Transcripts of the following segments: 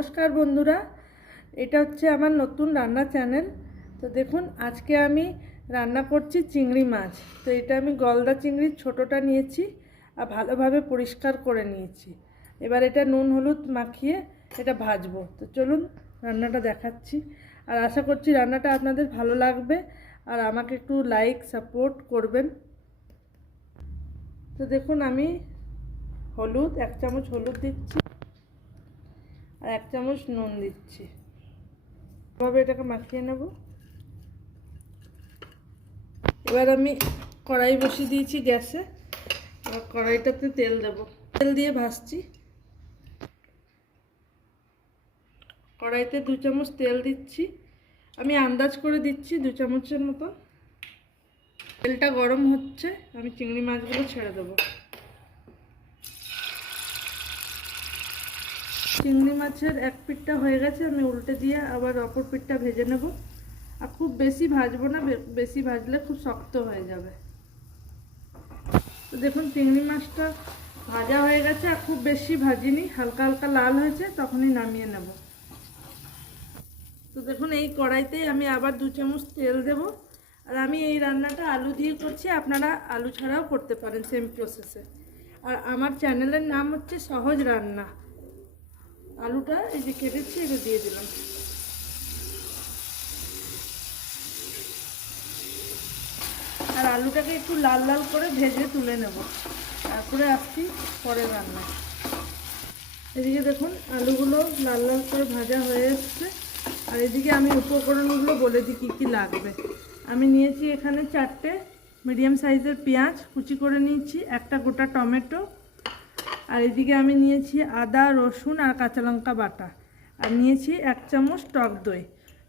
নমস্কার বন্ধুরা, এটা হচ্ছে আমার নতুন রান্না চ্যানেল। তো দেখুন, আজকে আমি রান্না করছি চিংড়ি মাছ। তো এটা আমি গলদা চিংড়ির ছোটোটা নিয়েছি আর ভালোভাবে পরিষ্কার করে নিয়েছি। এবার এটা নুন হলুদ মাখিয়ে এটা ভাজবো। তো চলুন রান্নাটা দেখাচ্ছি, আর আশা করছি রান্নাটা আপনাদের ভালো লাগবে আর আমাকে একটু লাইক সাপোর্ট করবেন। তো দেখুন, আমি হলুদ 1 চামচ হলুদ দিচ্ছি আর 1 চামচ নুন দিচ্ছি। এভাবে এটাকে মাখিয়ে নেব। এবার আমি কড়াই বসিয়ে দিয়েছি গ্যাসে। এবার কড়াইটাতে তেল দেব, তেল দিয়ে ভাজছি। কড়াইতে 2 চামচ তেল দিচ্ছি, আমি আন্দাজ করে দিচ্ছি 2 চামচের মতো। তেলটা গরম হচ্ছে, আমি চিংড়ি মাছগুলো ছেড়ে দেবো। চিংড়ি মাছের এক পিঠটা হয়ে গেছে, আমি উল্টে দিয়ে আবার অপর পিঠটা ভেজে নেব। আর খুব বেশি ভাজবো না, বেশি ভাজলে খুব শক্ত হয়ে যাবে। তো দেখুন, চিংড়ি মাছটা ভাজা হয়ে গেছে আর খুব বেশি ভাজিনি, হালকা হালকা লাল হয়েছে, তখনই নামিয়ে নেব। তো দেখুন, এই কড়াইতেই আমি আবার 2 চামচ তেল দেব। আর আমি এই রান্নাটা আলু দিয়ে করছি, আপনারা আলু ছাড়াও করতে পারেন সেম প্রসেসে। আর আমার চ্যানেলের নাম হচ্ছে সহজ রান্না। আলুটা এই যে কেটেছি, এটা দিয়ে দিলাম। আর আলুটাকে একটু লাল লাল করে ভেজে তুলে নেব, তারপরে আসছি পরের রান্না। এদিকে দেখুন, আলুগুলো লাল লাল করে ভাজা হয়ে এসছে। আর এদিকে আমি উপকরণগুলো বলে দিই কী কী লাগবে। আমি নিয়েছি এখানে 4টে মিডিয়াম সাইজের পেঁয়াজ কুচি করে নিয়েছি, 1টা গোটা টমেটো, আর এদিকে আমি নিয়েছি আদা রসুন আর কাঁচা লঙ্কা বাটা, আর নিয়েছি 1 চামচ টক দই।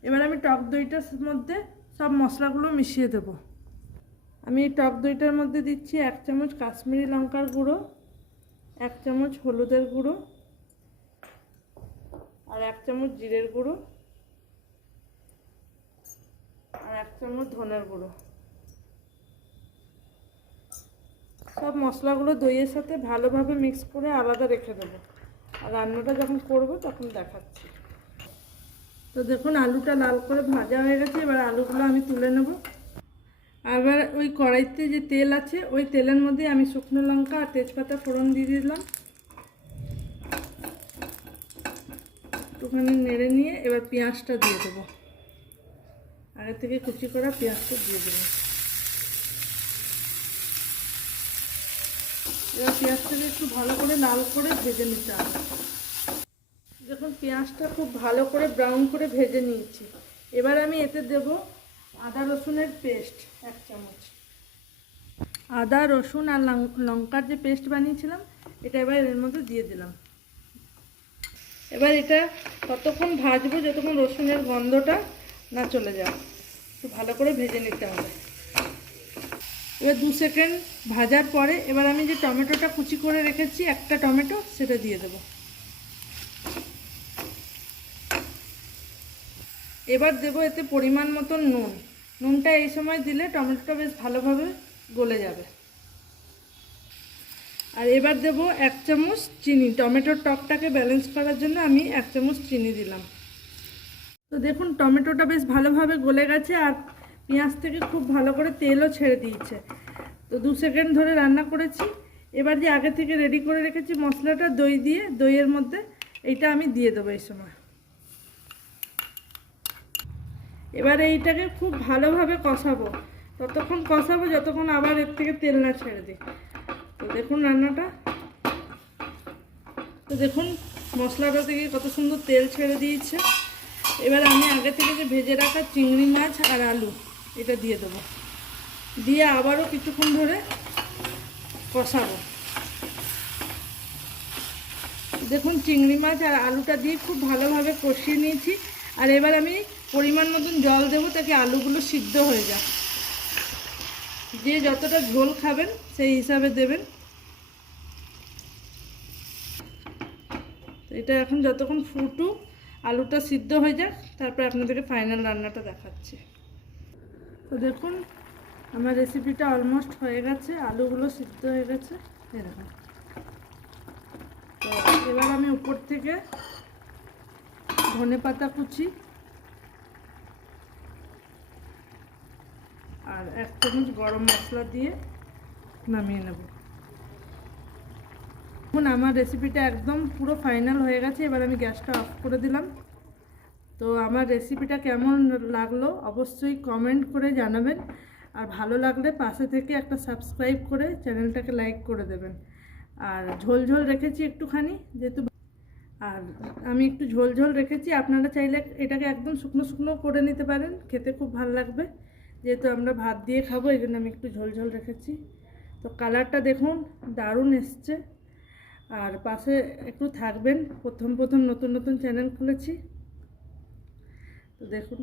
এবার আমি টক দইটার মধ্যে সব মশলাগুলো মিশিয়ে দেব। আমি এই টক দইটার মধ্যে দিচ্ছি 1 চামচ কাশ্মীরি লঙ্কার গুঁড়ো, 1 চামচ হলুদের গুঁড়ো, আর 1 চামচ জিরের গুঁড়ো, আর 1 চামচ ধনের গুঁড়ো। সব মশলাগুলো দইয়ের সাথে ভালোভাবে মিক্স করে আলাদা রেখে দেবো, আর রান্নাটা যখন করব তখন দেখাচ্ছি। তো দেখুন, আলুটা লাল করে ভাজা হয়ে গেছে। এবার আলুগুলো আমি তুলে নেব। আবার ওই কড়াইতে যে তেল আছে, ওই তেলের মধ্যে আমি শুকনো লঙ্কা আর তেজপাতা ফোড়ন দিয়ে দিলাম। একটুখানি নেড়ে নিয়ে এবার পেঁয়াজটা দিয়ে দেবো। আগে থেকে কুচি করা পেঁয়াজটা দিয়ে দেবো। এবার পেঁয়াজটাকে একটু ভালো করে লাল করে ভেজে নিতে হবে। দেখুন, পেঁয়াজটা খুব ভালো করে ব্রাউন করে ভেজে নিয়েছি। এবার আমি এতে দেব আদা রসুনের পেস্ট 1 চামচ। আদা রসুন আর লঙ্কার যে পেস্ট বানিয়েছিলাম, এটা এবার এর মধ্যে দিয়ে দিলাম। এবার এটা ততক্ষণ ভাজবো যতক্ষণ রসুনের গন্ধটা না চলে যায়। একটু ভালো করে ভেজে নিতে হবে। এবার 2 সেকেন্ড ভাজার পরে এবার আমি যে টমেটোটা কুচি করে রেখেছি, 1টা টমেটো, সেটা দিয়ে দেব। এবার দেব এতে পরিমাণ মতন নুন। নুনটা এই সময় দিলে টমেটোটা বেশ ভালোভাবে গলে যাবে। আর এবার দেব 1 চামচ চিনি। টমেটোর টকটাকে ব্যালেন্স করার জন্য আমি 1 চামচ চিনি দিলাম। তো দেখুন, টমেটোটা বেশ ভালোভাবে গলে গেছে আর পেঁয়াজ থেকে খুব ভালো করে তেলও ছেড়ে দিয়েছে। তো 2 সেকেন্ড ধরে রান্না করেছি। এবার যে আগে থেকে রেডি করে রেখেছি মশলাটা, দই দিয়ে, দইয়ের মধ্যে এইটা আমি দিয়ে দেবো এই সময়। এবারে এইটাকে খুব ভালোভাবে কষাবো, ততক্ষণ কষাবো যতক্ষণ আবার এর থেকে তেল না ছেড়ে দিই। তো দেখুন রান্নাটা, তো দেখুন মশলাটা থেকে কত সুন্দর তেল ছেড়ে দিয়েছে। এবার আমি আগে থেকে যে ভেজে রাখা চিংড়ি মাছ আর আলু, এটা দিয়ে দেবো। দিয়ে আবারও কিছুক্ষণ ধরে কষাবো। দেখুন, চিংড়ি মাছ আর আলুটা দিয়ে খুব ভালোভাবে কষিয়ে নিয়েছি। আর এবার আমি পরিমাণ মতন জল দেবো, তাকে আলুগুলো সিদ্ধ হয়ে যায়। যে যতটা ঝোল খাবেন সেই হিসাবে দেবেন। এটা এখন যতক্ষণ ফুটুক, আলুটা সিদ্ধ হয়ে যাক, তারপরে আপনাদেরকে ফাইনাল রান্নাটা দেখাচ্ছি। তো দেখুন, আমার রেসিপিটা অলমোস্ট হয়ে গেছে, আলুগুলো সিদ্ধ হয়ে গেছে এরকম। তো এবার আমি উপর থেকে ধনেপাতা কুচি আর 1 চামচ গরম মশলা দিয়ে নামিয়ে নেব। এখন আমার রেসিপিটা একদম পুরো ফাইনাল হয়ে গেছে। এবার আমি গ্যাসটা অফ করে দিলাম। তো আমার রেসিপিটা কেমন লাগলো অবশ্যই কমেন্ট করে জানাবেন, আর ভালো লাগলে পাশে থেকে একটা সাবস্ক্রাইব করে চ্যানেলটাকে লাইক করে দেবেন। আর ঝোল ঝোল রেখেছি একটুখানি, যেহেতু আর আমি একটু ঝোল ঝোল রেখেছি, আপনারা চাইলে এটাকে একদম শুকনো শুকনো করে নিতে পারেন, খেতে খুব ভালো লাগবে। যেহেতু আমরা ভাত দিয়ে খাবো এই জন্য আমি একটু ঝোল ঝোল রেখেছি। তো কালারটা দেখুন দারুণ এসছে। আর পাশে একটু থাকবেন, প্রথম নতুন চ্যানেল খুলেছি, তো দেখুন